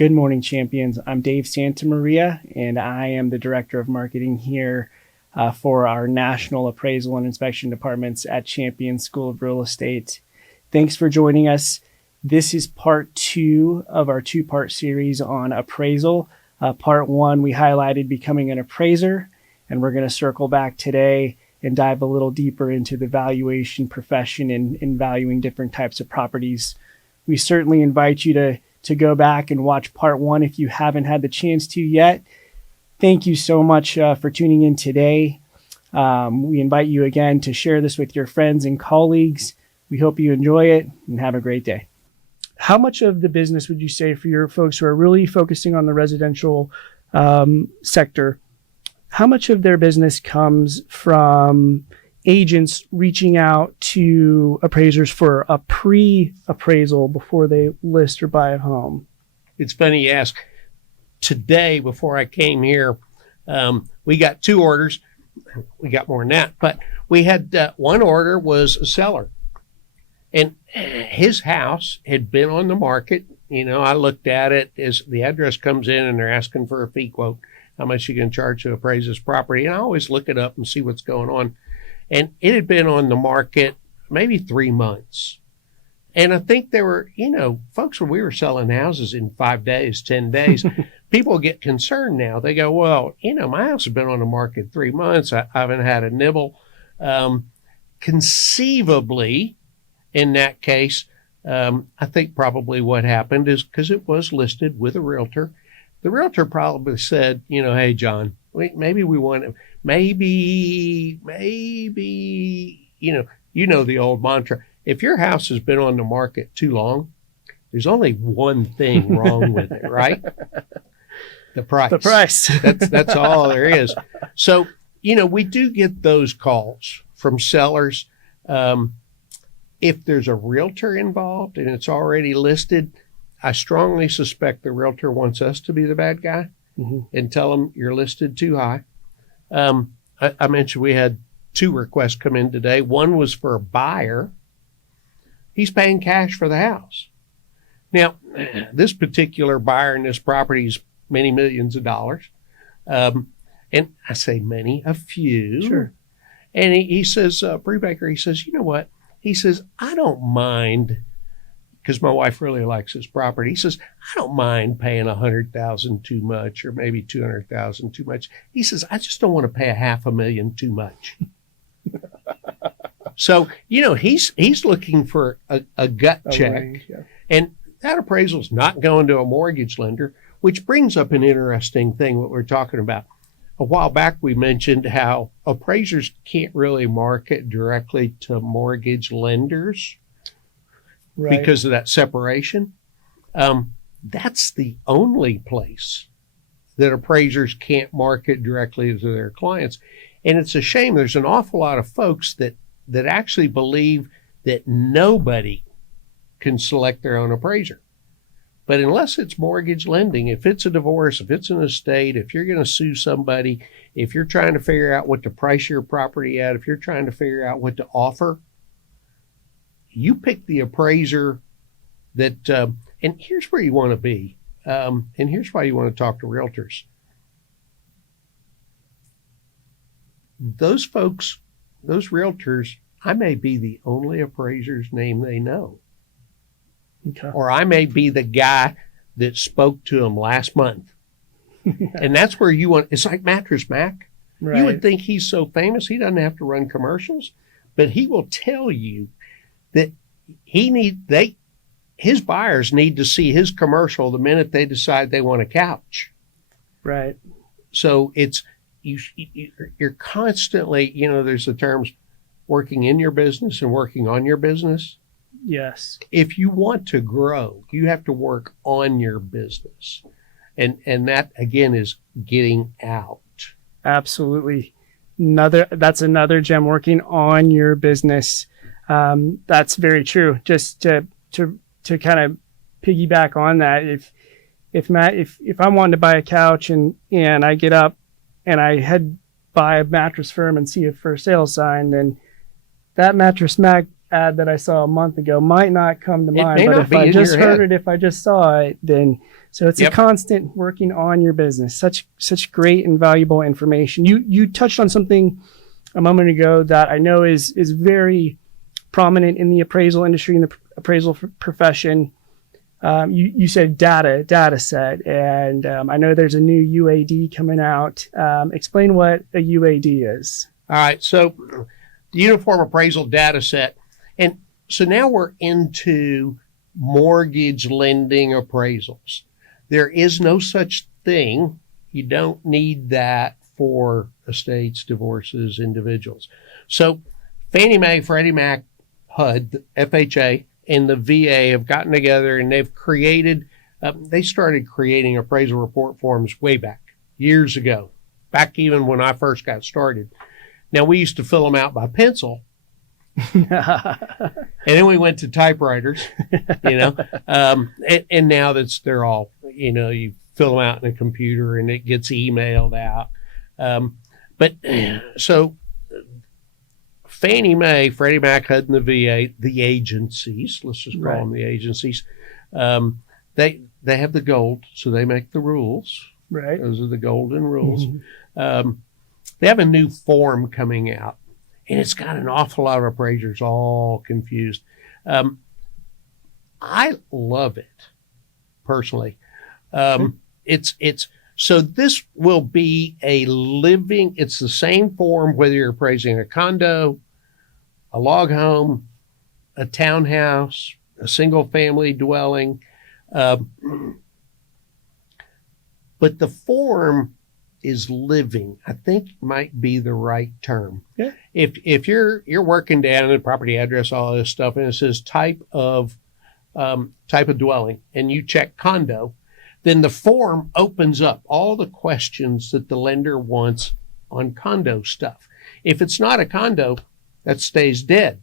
Good morning, champions. I'm Dave Santamaria, and I am the Director of Marketing here for our National Appraisal and Inspection Departments at Champion School of Real Estate. Thanks for joining us. This is part 2 of our 2-part series on appraisal. Part 1, we highlighted becoming an appraiser, and we're going to circle back today and dive a little deeper into the valuation profession and valuing different types of properties. We certainly invite you to go back and watch part 1 if you haven't had the chance to yet. Thank you so much for tuning in today. We invite you again to share this with your friends and colleagues. We hope you enjoy it and have a great day. How much of the business would you say for your folks who are really focusing on the residential sector, how much of their business comes from agents reaching out to appraisers for a pre-appraisal before they list or buy a home? It's funny you ask. Today, before I came here, we got 2 orders. We got more than that, but we had one order was a seller. And his house had been on the market. You know, I looked at it as the address comes in and they're asking for a fee quote. How much you can charge to appraise this property? And I always look it up and see what's going on. And it had been on the market maybe 3 months. And I think there were, folks, when we were selling houses in 5 days, 10 days, people get concerned now. They go, well, my house has been on the market 3 months. I haven't had a nibble. Conceivably, in that case, I think probably what happened is because it was listed with a realtor, the realtor probably said, hey, John, maybe we want to, maybe, the old mantra. If your house has been on the market too long, there's only one thing wrong with it, right? The price. The price. That's all there is. So, we do get those calls from sellers. If there's a realtor involved and it's already listed, I strongly suspect the realtor wants us to be the bad guy and tell them you're listed too high. I mentioned we had 2 requests come in today. One was for a buyer. He's paying cash for the house. Now, this particular buyer in this property is many millions of dollars. And I say many, a few. Sure. And he says, Brubaker, he says, you know what? He says, I don't mind, because my wife really likes this property. He says, I don't mind paying $100,000 too much or maybe $200,000 too much. He says, I just don't want to pay $500,000 too much. So, he's looking for a gut check. Range, yeah. And that appraisal is not going to a mortgage lender, which brings up an interesting thing, what we're talking about. A while back, we mentioned how appraisers can't really market directly to mortgage lenders. Right. Because of that separation. That's the only place that appraisers can't market directly to their clients. And it's a shame. There's an awful lot of folks that actually believe that nobody can select their own appraiser. But unless it's mortgage lending, if it's a divorce, if it's an estate, if you're going to sue somebody, if you're trying to figure out what to price your property at, if you're trying to figure out what to offer, you pick the appraiser that, and here's where you want to be. And here's why you want to talk to realtors. Those folks, those realtors, I may be the only appraiser's name they know. Okay. Or I may be the guy that spoke to them last month. And that's where you want, it's like Mattress Mac. Right. You would think he's so famous, he doesn't have to run commercials, but he will tell you that his buyers need to see his commercial the minute they decide they want a couch. Right. So it's, you're constantly, there's the terms working in your business and working on your business. Yes. If you want to grow, you have to work on your business. And that, again, is getting out. Absolutely. That's another gem, working on your business. That's very true. Just to kind of piggyback on that, if I'm wanting to buy a couch and I get up and I head by a mattress firm and see a for sale sign, then that Mattress Mac ad that I saw a month ago might not come to mind, may but not if be I in just your heard head. it, if I just saw it, then so it's Yep. a constant working on your business. Such great and valuable information. You touched on something a moment ago that I know is very prominent in the appraisal industry, in the appraisal profession. You said data set, and I know there's a new UAD coming out. Explain what a UAD is. All right, so the Uniform Appraisal Data Set. And so now we're into mortgage lending appraisals. There is no such thing. You don't need that for estates, divorces, individuals. So Fannie Mae, Freddie Mac, HUD, FHA, and the VA have gotten together and they've created, they started creating appraisal report forms way back, years ago, back even when I first got started. Now, we used to fill them out by pencil, and then we went to typewriters, and now they're all, you fill them out in a computer and it gets emailed out. But so Fannie Mae, Freddie Mac, HUD, and the VA, the agencies, let's just call them the agencies, they have the gold, so they make the rules. Right. Those are the golden rules. They have a new form coming out, and it's got an awful lot of appraisers all confused. I love it personally. It's so this will be it's the same form whether you're appraising a condo, a log home, a townhouse, a single family dwelling. But the form is living, I think might be the right term. Yeah. If you're working down in property address, all this stuff, and it says type of dwelling, and you check condo, then the form opens up all the questions that the lender wants on condo stuff. If it's not a condo, that stays dead.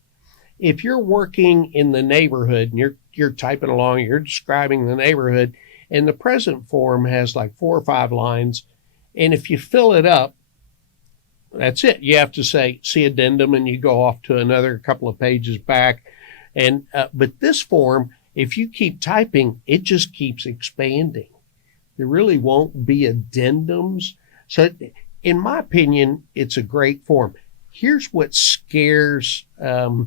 If you're working in the neighborhood and you're typing along, you're describing the neighborhood, and the present form has like 4 or 5 lines, and if you fill it up, that's it. You have to say, see addendum, and you go off to another couple of pages back. And but this form, if you keep typing, it just keeps expanding. There really won't be addendums. So in my opinion, it's a great form. Here's what scares a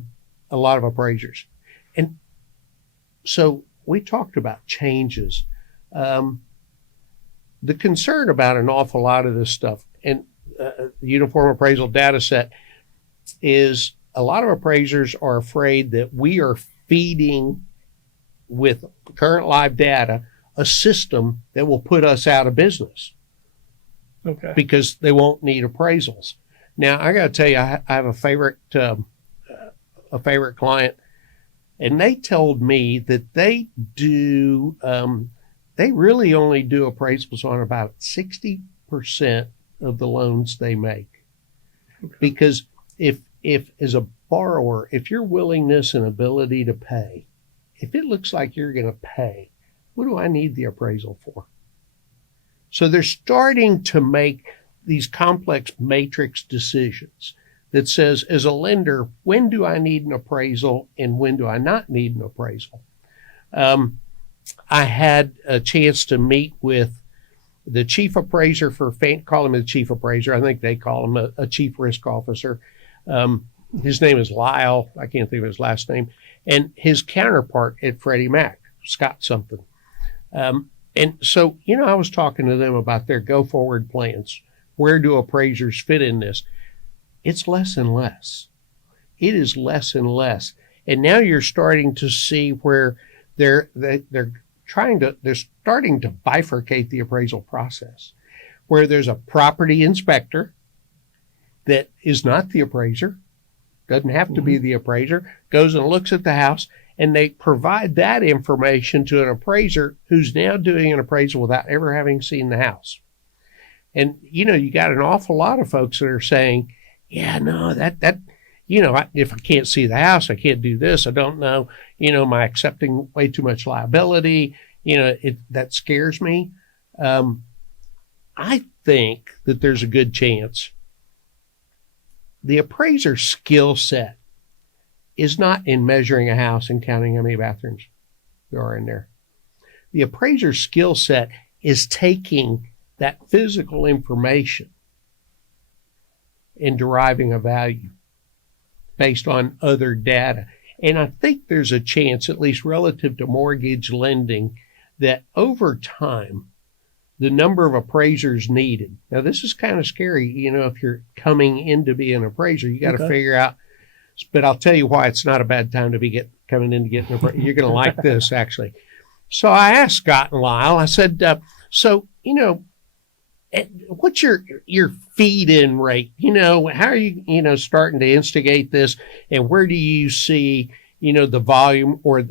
lot of appraisers. And so we talked about changes. The concern about an awful lot of this stuff, and the Uniform Appraisal Data Set, is a lot of appraisers are afraid that we are feeding with current live data a system that will put us out of business. Okay. Because they won't need appraisals. Now, I got to tell you, I have a favorite client, and they told me that they do. They really only do appraisals on about 60% of the loans they make. Okay. Because if as a borrower, if your willingness and ability to pay, if it looks like you're going to pay, what do I need the appraisal for? So they're starting to make these complex matrix decisions that says, as a lender, when do I need an appraisal and when do I not need an appraisal? I had a chance to meet with the chief appraiser call him the chief appraiser. I think they call him a chief risk officer. His name is Lyle. I can't think of his last name. And his counterpart at Freddie Mac, Scott something. And so, I was talking to them about their go forward plans. Where do appraisers fit in this? It's less and less. It is less and less. And now you're starting to see where they're starting to bifurcate the appraisal process, where there's a property inspector that is not the appraiser, doesn't have to be the appraiser, goes and looks at the house, and they provide that information to an appraiser who's now doing an appraisal without ever having seen the house. And, you got an awful lot of folks that are saying, yeah, no, if I can't see the house, I can't do this. I don't know, am I accepting way too much liability? That scares me. I think that there's a good chance the appraiser skill set is not in measuring a house and counting how many bathrooms there are in there. The appraiser's skill set is taking that physical information and deriving a value based on other data. And I think there's a chance, at least relative to mortgage lending, that over time, the number of appraisers needed. Now, this is kind of scary, if you're coming in to be an appraiser, you got to figure out, but I'll tell you why it's not a bad time to be coming in to get an appraiser. You're going to like this, actually. So I asked Scott and Lyle, I said, what's your feed-in rate? How are you, starting to instigate this, and where do you see, the volume or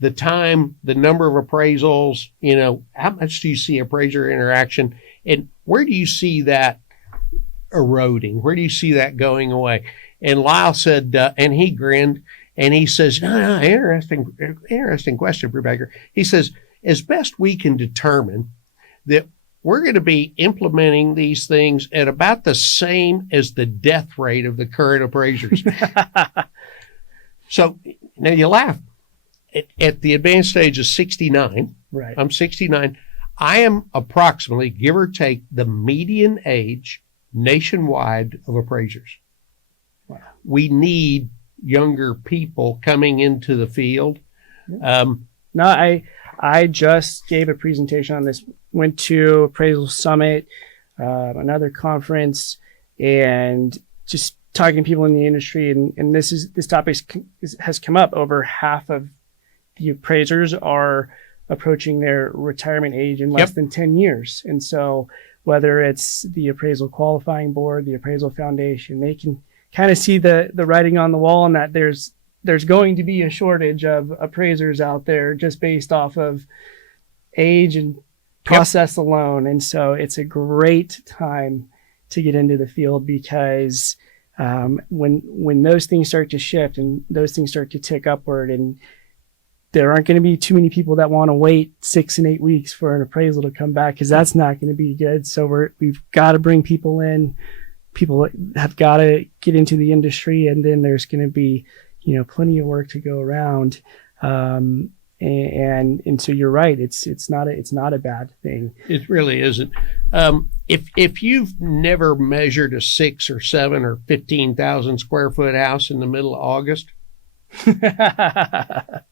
the time, the number of appraisals, how much do you see appraiser interaction, and where do you see that eroding? Where do you see that going away? And Lyle said, and he grinned, and he says, no, interesting question, Brubaker. He says, as best we can determine that we're going to be implementing these things at about the same as the death rate of the current appraisers. So now you laugh. At the advanced stage of 69, right? I'm 69. I am approximately, give or take, the median age nationwide of appraisers. Wow. We need younger people coming into the field. No, I just gave a presentation on this, went to Appraisal Summit, another conference, and just talking to people in the industry. And this topic has come up. Over half of the appraisers are approaching their retirement age in less than 10 years. And so whether it's the Appraisal Qualifying Board, the Appraisal Foundation, they can kind of see the writing on the wall, and that there's going to be a shortage of appraisers out there just based off of age and process alone. And so it's a great time to get into the field, because when those things start to shift and those things start to tick upward, and there aren't going to be too many people that want to wait 6 and 8 weeks for an appraisal to come back, because that's not going to be good. So we've got to bring people in. People have got to get into the industry, and then there's going to be plenty of work to go around. And so you're right. It's not a bad thing. It really isn't. If you've never measured a 6 or 7 or 15,000 square foot house in the middle of August,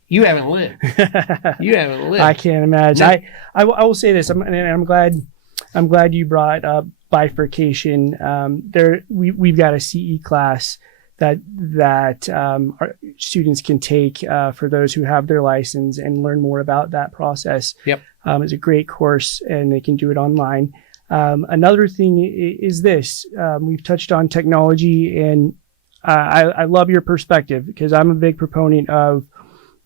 you haven't lived. I can't imagine. I will say this. I'm glad you brought up bifurcation. We've got a CE class that our students can take for those who have their license and learn more about that process. Yep. It's a great course, and they can do it online. Another thing is this. We've touched on technology, and I love your perspective, because I'm a big proponent of,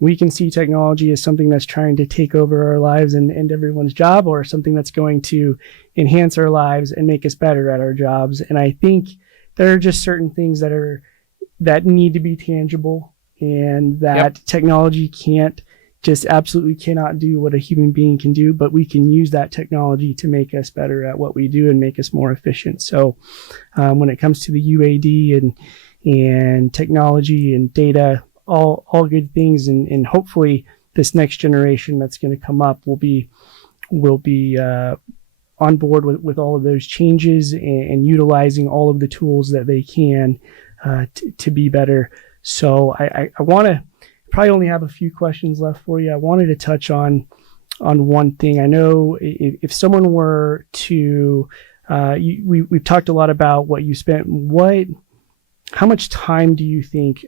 we can see technology as something that's trying to take over our lives and end everyone's job, or something that's going to enhance our lives and make us better at our jobs. And I think there are just certain things that need to be tangible, and that technology absolutely cannot do what a human being can do, but we can use that technology to make us better at what we do and make us more efficient. So when it comes to the UAD and technology and data, all good things, and hopefully this next generation that's going to come up will be on board with all of those changes and utilizing all of the tools that they can to be better. So I want to probably only have a few questions left for you. I wanted to touch on one thing. I know if someone were to, we've talked a lot about what you spent. How much time do you think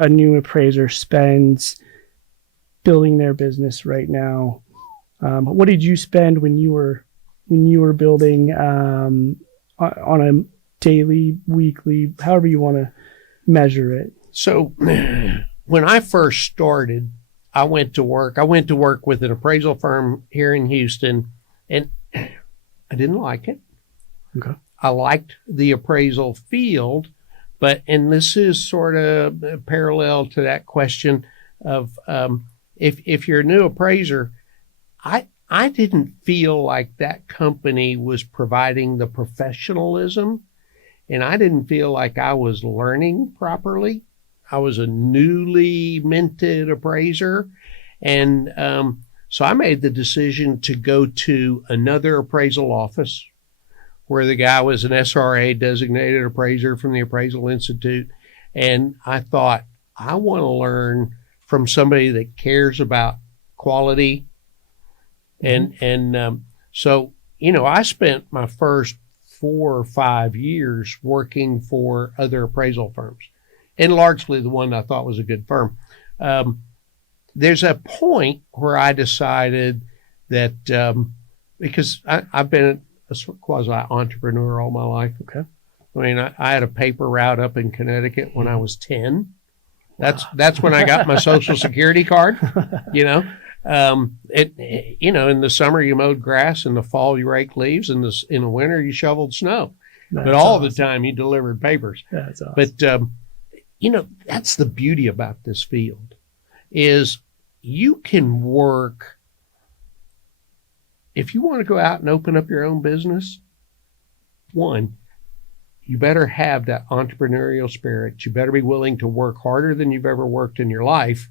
a new appraiser spends building their business right now? What did you spend when you were building on a daily, weekly, however you want to measure it? So when I first started, I went to work with an appraisal firm here in Houston, and I didn't like it. Okay. I liked the appraisal field, and this is sort of parallel to that question of if you're a new appraiser, I didn't feel like that company was providing the professionalism and I didn't feel like I was learning properly. I was a newly minted appraiser. And so I made the decision to go to another appraisal office where the guy was an SRA designated appraiser from the Appraisal Institute. And I thought, I want to learn from somebody that cares about quality. So, I spent my first 4 or 5 years working for other appraisal firms, and largely the one I thought was a good firm. There's a point where I decided that because I've been a quasi-entrepreneur all my life. Okay. I mean, I had a paper route up in Connecticut when I was 10. That's when I got my Social Security card. In the summer you mowed grass, in the fall you raked leaves, in the winter you shoveled snow. But all the time you delivered papers. That's awesome. But that's the beauty about this field, is you can work. If you want to go out and open up your own business, one, you better have that entrepreneurial spirit. You better be willing to work harder than you've ever worked in your life.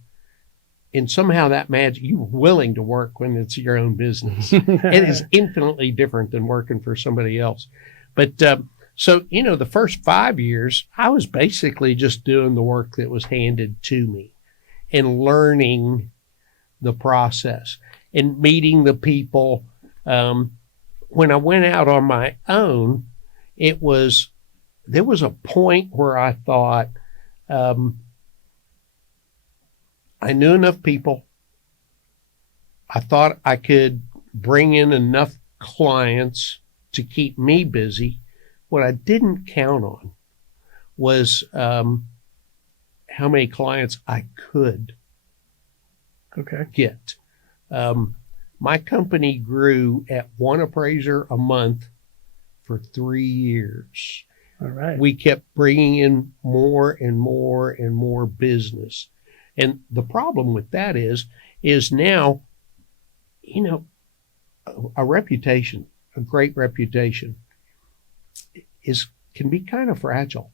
And somehow that magic, you're willing to work when it's your own business. It is infinitely different than working for somebody else. But so, the first 5 years, I was basically just doing the work that was handed to me and learning the process and meeting the people. When I went out on my own, there was a point where I thought, I knew enough people. I thought I could bring in enough clients to keep me busy. What I didn't count on was how many clients I could get. My company grew at one appraiser a month for 3 years. All right. We kept bringing in more and more and more business. And the problem with that is now, a reputation, a great reputation, can be kind of fragile.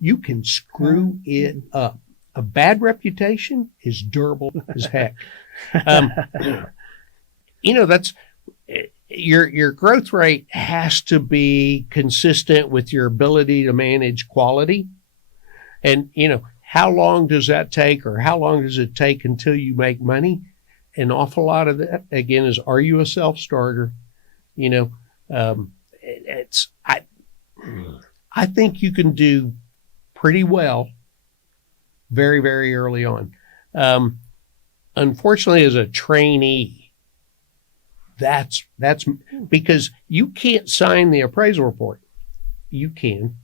You can screw it up. A bad reputation is durable as heck. That's your growth rate has to be consistent with your ability to manage quality. And, how long does that take, or how long does it take until you make money? An awful lot of that, again, is, are you a self-starter? I think you can do pretty well very, very early on. Unfortunately, as a trainee, that's because you can't sign the appraisal report. You can.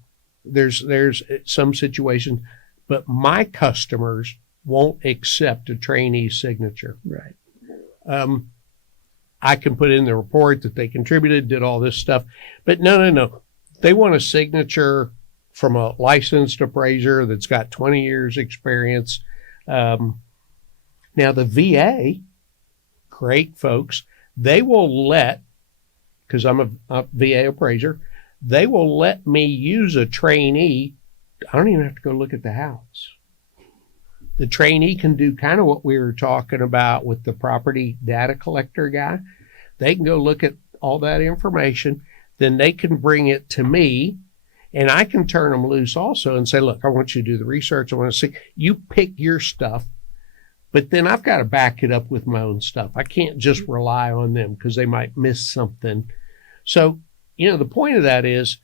There's some situations, but my customers won't accept a trainee signature. Right. I can put in the report that they contributed, did all this stuff, but no. They want a signature from a licensed appraiser that's got 20 years experience. Now the VA, great folks, they will because I'm a VA appraiser, they will let me use a trainee. I don't even have to go look at the house. The trainee can do kind of what we were talking about with the property data collector guy. They can go look at all that information. Then they can bring it to me, and I can turn them loose also and say, look, I want you to do the research. I want to see, you pick your stuff, but then I've got to back it up with my own stuff. I can't just rely on them because they might miss something. So, the point of that is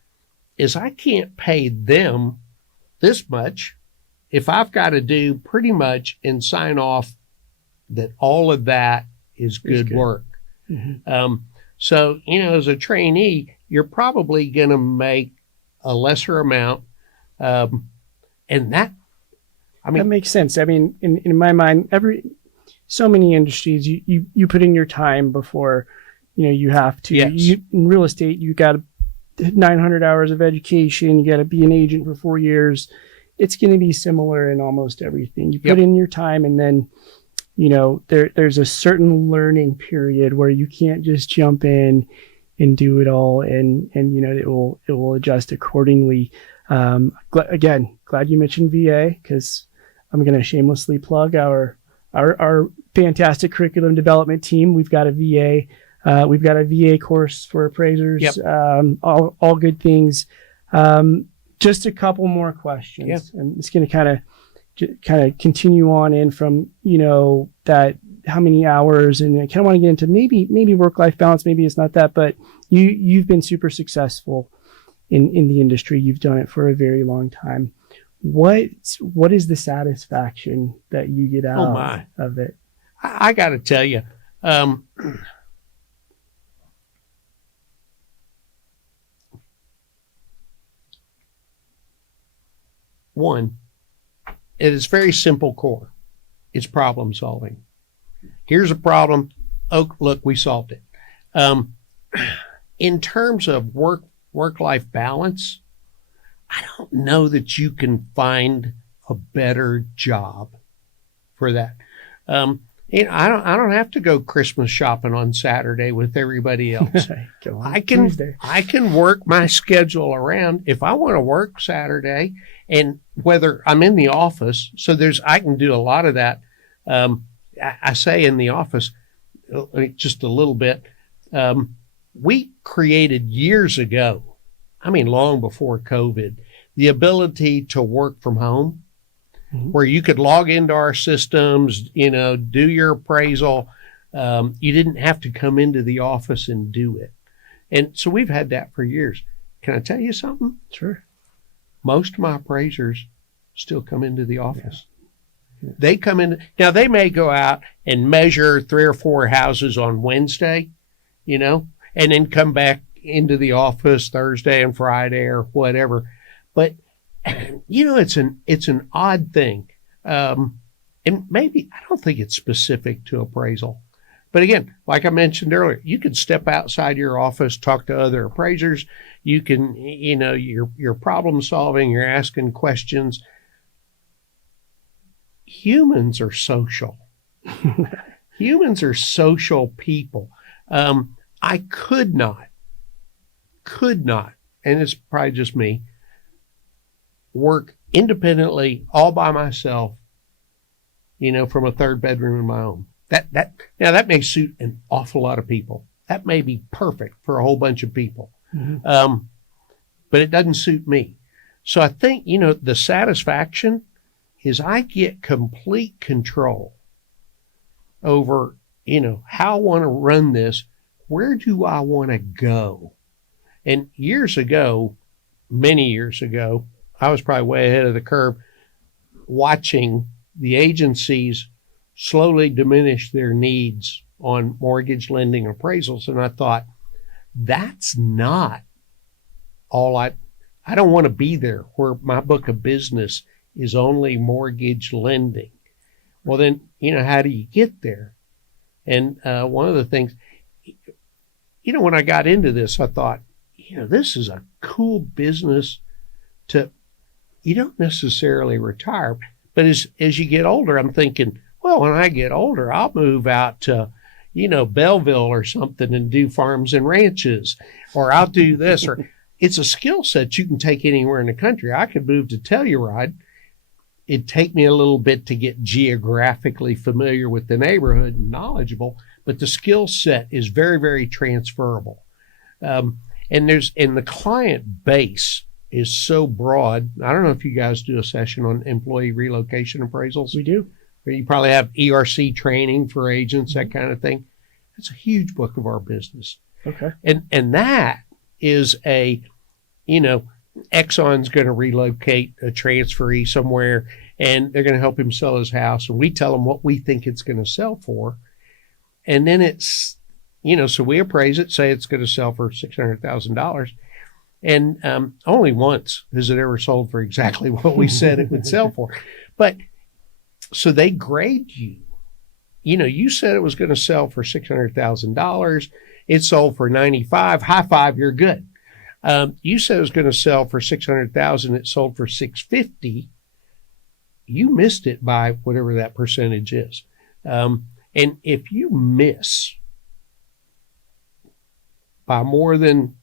I can't pay them this much if I've got to do pretty much and sign off that all of that is good work. Mm-hmm. So, as a trainee, you're probably going to make a lesser amount. And that makes sense. I mean, in my mind, so many industries, you put in your time before, you have to. Yes. In real estate, you got 900 hours of education. You got to be an agent for 4 years. It's going to be similar in almost everything. You put in your time, and then, there's a certain learning period where you can't just jump in do it all, and it will adjust accordingly. Again, glad you mentioned VA, because I'm going to shamelessly plug our fantastic curriculum development team. We've got a VA course for appraisers. Yep. All good things. Just a couple more questions. Yep. And it's going to kind of continue on in from that, how many hours, and I kind of want to get into maybe work-life balance. Maybe it's not that, but you've been super successful in the industry. You've done it for a very long time. What is the satisfaction that you get out of it? I got to tell you, one, it is very simple core. It's problem solving. Here's a problem. Oh, look, we solved it. In terms of work-life balance, I don't know that you can find a better job for that. I don't have to go Christmas shopping on Saturday with everybody else. I can work my schedule around if I want to work Saturday, and whether I'm in the office. So I can do a lot of that. I say in the office, just a little bit. We created years ago, long before COVID, the ability to work from home, where you could log into our systems, do your appraisal. You didn't have to come into the office and do it. And so we've had that for years. Can I tell you something? Sure. Most of my appraisers still come into the office. Yeah. They come in. Now, they may go out and measure 3 or 4 houses on Wednesday, and then come back into the office Thursday and Friday or whatever. But, it's an odd thing. And maybe, I don't think it's specific to appraisal. But again, like I mentioned earlier, you can step outside your office, talk to other appraisers. You can, you're problem solving, you're asking questions. Humans are social. Humans are social people. I could not, and it's probably just me, work independently all by myself, from a 3rd bedroom in my own. That may suit an awful lot of people. That may be perfect for a whole bunch of people. Mm-hmm. But it doesn't suit me. So I think, the satisfaction is I get complete control over, how I want to run this. Where do I want to go? And many years ago, I was probably way ahead of the curve, watching the agencies slowly diminish their needs on mortgage lending appraisals. And I thought, that's not all I don't want to be there where my book of business is only mortgage lending. Well, then, how do you get there? And one of the things, when I got into this, I thought, this is a cool business you don't necessarily retire. But as you get older, I'm thinking, well, when I get older, I'll move out to, Belleville or something and do farms and ranches, or I'll do this, or it's a skill set you can take anywhere in the country. I could move to Telluride. It'd take me a little bit to get geographically familiar with the neighborhood and knowledgeable, but the skill set is very, very transferable. And the client base is so broad. I don't know if you guys do a session on employee relocation appraisals. We do. You probably have ERC training for agents, that kind of thing. It's a huge book of our business. Okay. And that is Exxon's going to relocate a transferee somewhere, and they're going to help him sell his house. And we tell him what we think it's going to sell for. And then it's, so we appraise it, say it's going to sell for $600,000. And only once has it ever sold for exactly what we said it would sell for. But so they grade you. You said it was going to sell for $600,000. It sold for 95. High five, you're good. You said it was going to sell for 600,000. It sold for 650. You missed it by whatever that percentage is. And if you miss by more than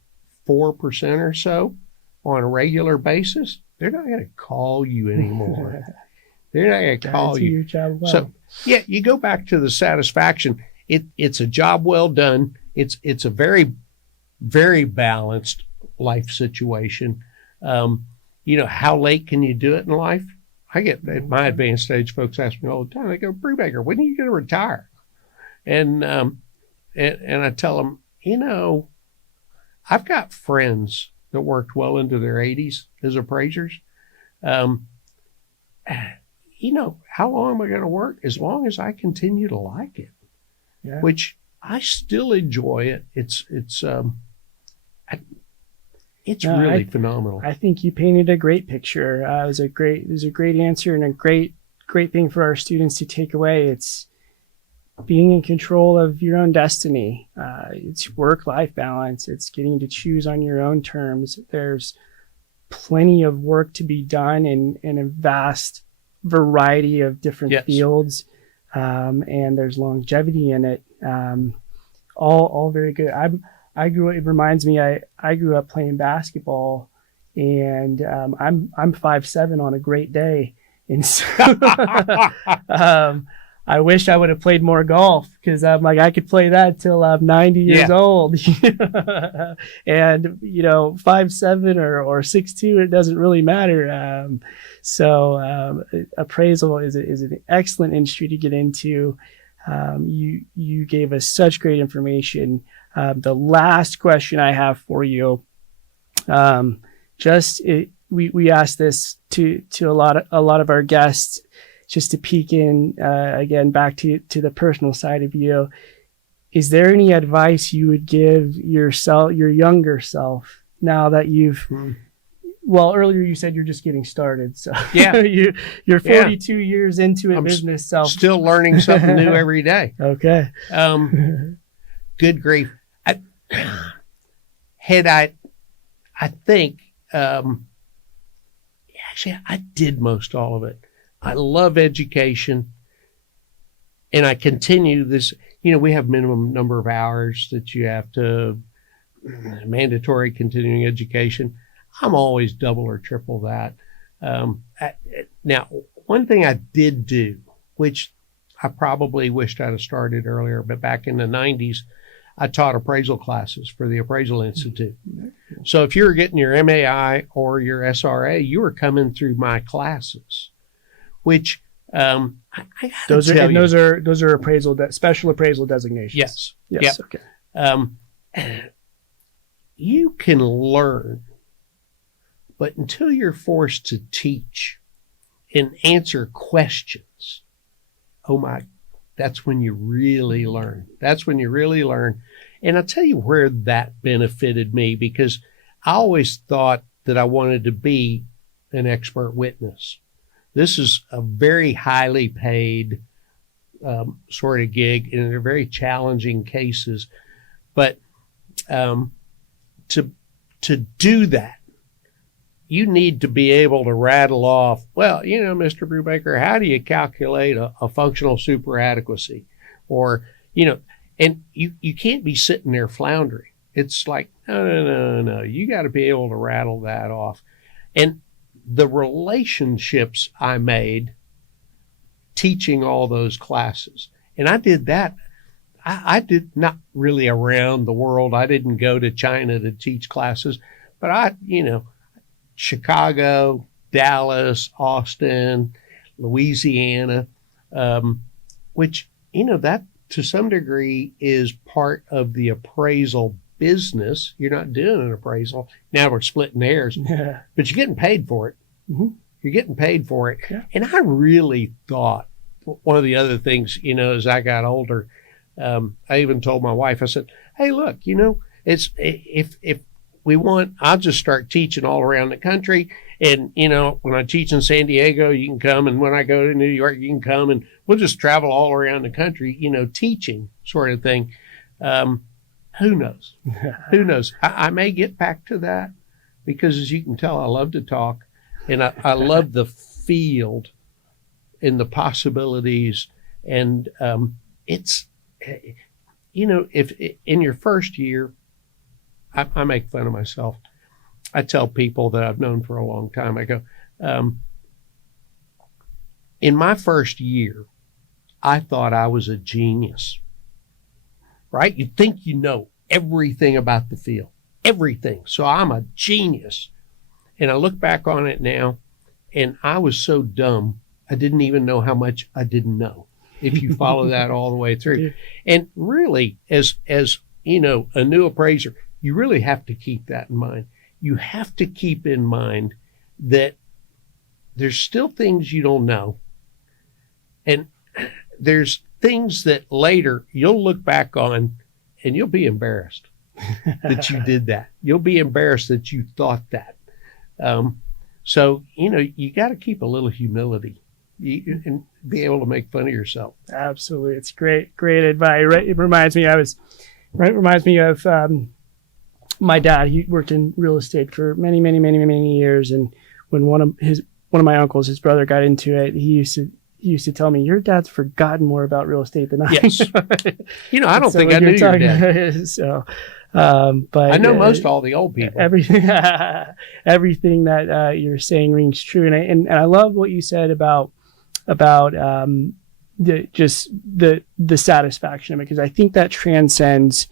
4% or so on a regular basis, they're not going to call you anymore. They're not going to call you. Your job well. So, yeah, you go back to the satisfaction. It's a job well done. It's a very, very balanced life situation. How late can you do it in life? I get at my advanced stage, folks ask me all the time. They go, Brubaker, when are you going to retire? And I tell them, I've got friends that worked well into their 80s as appraisers. How long am I going to work? As long as I continue to like it, which I still enjoy it. It's really phenomenal. I think you painted a great picture. It was a great answer and a great thing for our students to take away. It's being in control of your own destiny. It's work-life balance. It's getting to choose on your own terms. There's plenty of work to be done in a vast variety of different fields, and there's longevity in it. All very good. It reminds me, I grew up playing basketball, and I'm 5'7" on a great day, and so I wish I would have played more golf, because I'm like, I could play that till I'm 90 years old. And 5'7" or 6'2", it doesn't really matter. So appraisal is an excellent industry to get into. You gave us such great information. The last question I have for you, we asked this to a lot of our guests, just to peek in again back to the personal side of you. Is there any advice you would give your younger self, now that you've well, earlier you said you're just getting started, so you're 42 years into a business self, still learning something new every day. Okay. Good grief. I think actually I did most all of it. I love education, and I continue this. We have minimum number of hours that you have to, mandatory continuing education. I'm always double or triple that. Now, one thing I did do, which I probably wished I'd have started earlier, but back in the 90s, I taught appraisal classes for the Appraisal Institute. So if you were getting your MAI or your SRA, you were coming through my classes, which those are special appraisal designations. Yes. Okay. You can learn, but until you're forced to teach and answer questions, that's when you really learn. And I'll tell you where that benefited me, because I always thought that I wanted to be an expert witness. This is a very highly paid sort of gig, and they're very challenging cases. But to do that, you need to be able to rattle off, Mr. Brubaker, how do you calculate a functional superadequacy? Or, and you can't be sitting there floundering. It's like, no. You got to be able to rattle that off. And the relationships I made teaching all those classes, and I did that. I did not really around the world. I didn't go to China to teach classes, but Chicago, Dallas, Austin, Louisiana, which, that to some degree is part of the appraisal business. You're not doing an appraisal. Now we're splitting hairs, but you're getting paid for it. Mm-hmm. You're getting paid for it. Yeah. And I really thought one of the other things, as I got older, I even told my wife, I said, hey, look, it's if we want, I'll just start teaching all around the country. And, when I teach in San Diego, you can come. And when I go to New York, you can come, and we'll just travel all around the country, teaching sort of thing. Who knows? Who knows? I may get back to that, because as you can tell, I love to talk, and I love the field and the possibilities. And it's, if in your first year, I make fun of myself. I tell people that I've known for a long time, I go, in my first year, I thought I was a genius, right? You think you know everything about the field, everything. So I'm a genius. And I look back on it now, and I was so dumb, I didn't even know how much I didn't know, if you follow that all the way through. And really, as you know, a new appraiser, you really have to keep that in mind. You have to keep in mind that there's still things you don't know. And there's things that later you'll look back on and you'll be embarrassed that you did that. You'll be embarrassed that you thought that. So, you know, you got to keep a little humility and be able to make fun of yourself. Absolutely. It's great advice. It reminds me of my dad. He worked in real estate for many years. And when one of my uncles, his brother, got into it, he used to tell me, your dad's forgotten more about real estate than I. Yes. You know, I don't think I knew your dad. So, but I know most all the old people. Everything that you're saying rings true. And I love what you said about the satisfaction of it, because I think that transcends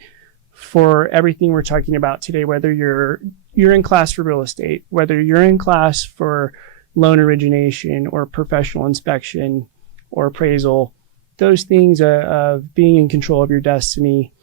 for everything we're talking about today, whether you're in class for real estate, whether you're in class for loan origination or professional inspection or appraisal. Those things of being in control of your destiny,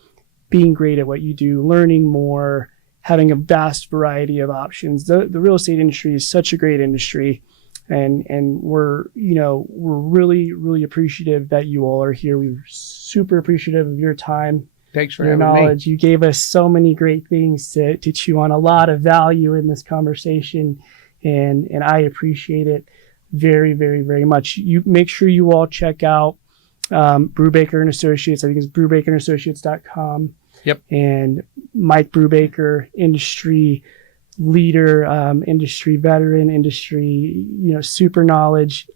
being great at what you do, learning more, having a vast variety of options. The real estate industry is such a great industry, and we're really appreciative that you all are here. We're super appreciative of your time. Thanks for your having knowledge. me. You gave us so many great things to chew on, a lot of value in this conversation, and I appreciate it very much. You make sure you all check out Brubaker and Associates. I think it's BrubakerandAssociates.com. Yep. And Mike Brubaker, industry leader, industry veteran, industry, super knowledge.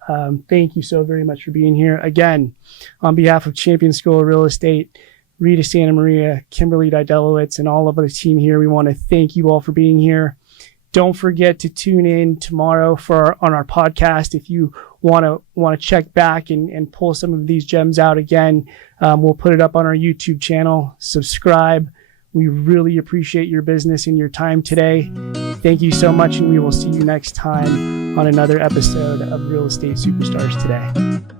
Thank you so very much for being here. Again, on behalf of Champion School of Real Estate, Rita Santamaria, Kimberly Didelowitz, and all of the team here, we want to thank you all for being here. Don't forget to tune in tomorrow on our podcast. If you want to check back and pull some of these gems out again, we'll put it up on our YouTube channel. Subscribe. We really appreciate your business and your time today. Thank you so much, and we will see you next time on another episode of Real Estate Superstars Today.